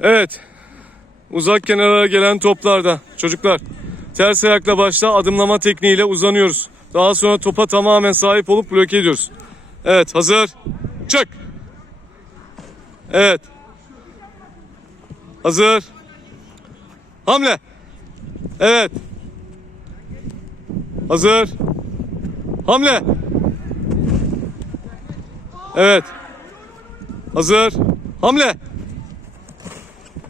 Evet. Uzak kenara gelen toplarda çocuklar ters ayakla başla adımlama tekniğiyle uzanıyoruz. Daha sonra topa tamamen sahip olup bloke ediyoruz. Evet hazır. Çık. Evet. Hazır. Hamle. Evet. Hazır. Hamle. Evet. Hazır. Hamle.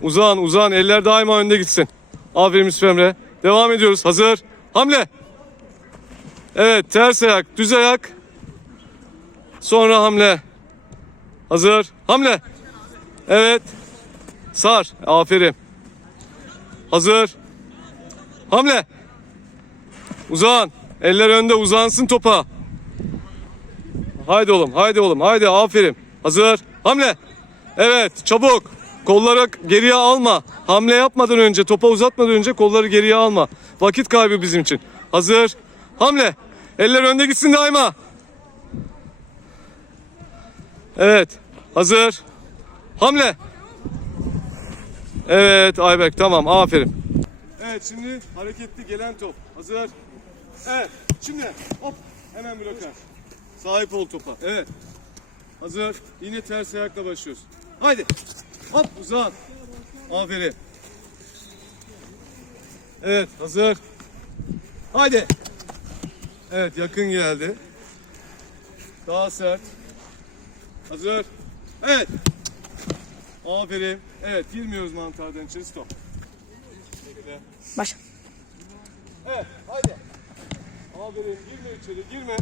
Uzan uzan eller daima önde gitsin. Aferin Yusuf Emre. Devam ediyoruz. Hazır. Hamle. Evet ters ayak düz ayak. Sonra hamle. Hazır. Hamle. Evet. Sar. Aferin. Hazır. Hamle. Uzan. Eller önde uzansın topa. Haydi oğlum, haydi oğlum, haydi aferin. Hazır. Hamle. Evet, çabuk. Kolları geriye alma. Hamle yapmadan önce, topa uzatmadan önce kolları geriye alma. Vakit kaybı bizim için. Hazır. Hamle. Eller önde gitsin daima. Evet. Hazır. Hamle. Evet Ayberk tamam aferin. Evet şimdi hareketli gelen top. Hazır. Evet. Şimdi hop hemen blokaj. Sahip ol topa. Evet. Hazır. Yine ters ayakla başlıyoruz. Haydi. Hop uzan. Aferin. Evet hazır. Haydi. Evet yakın geldi. Daha sert. Hazır. Evet. Aferin. Evet girmiyoruz mantardan içeri stop. Bekle. Başla. Evet haydi. Aferin girme içeri girme.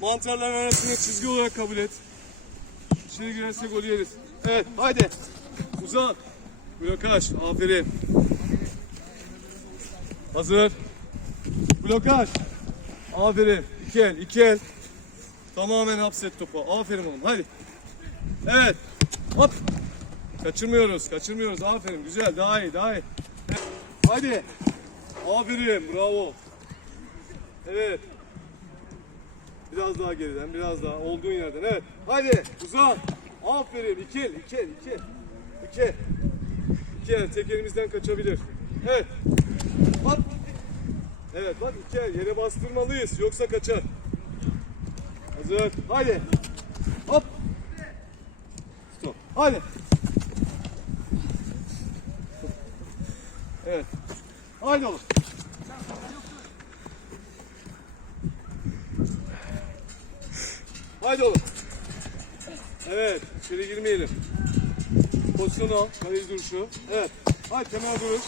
Mantarların arasında çizgi olarak kabul et. İçeri girerse golü yeriz. Evet haydi. Uzan. Blokaj. Aferin. Hazır. Blokaj. Aferin. İki el. iki el. Tamamen hapset topu. Aferin oğlum. Hadi. Evet. Hop. Kaçırmıyoruz. Kaçırmıyoruz. Aferin. Güzel. Daha iyi. Daha iyi. Evet. Hadi. Aferin. Bravo. Evet. Biraz daha geriden. Biraz daha. Olduğun yerden. Evet. Hadi. Uzan. Aferin. İki el. iki el. iki el. İki el. İki el. Tek elimizden kaçabilir. Evet. Hop. Evet bak iki el. Yere bastırmalıyız. Yoksa kaçar. Hazır. Haydi. Hop. Stop. Haydi. Evet. Haydi oğlum. Haydi oğlum. Evet. İçeri girmeyelim. Pozisyon al. Kaleci duruşu. Evet. Haydi temel duruş.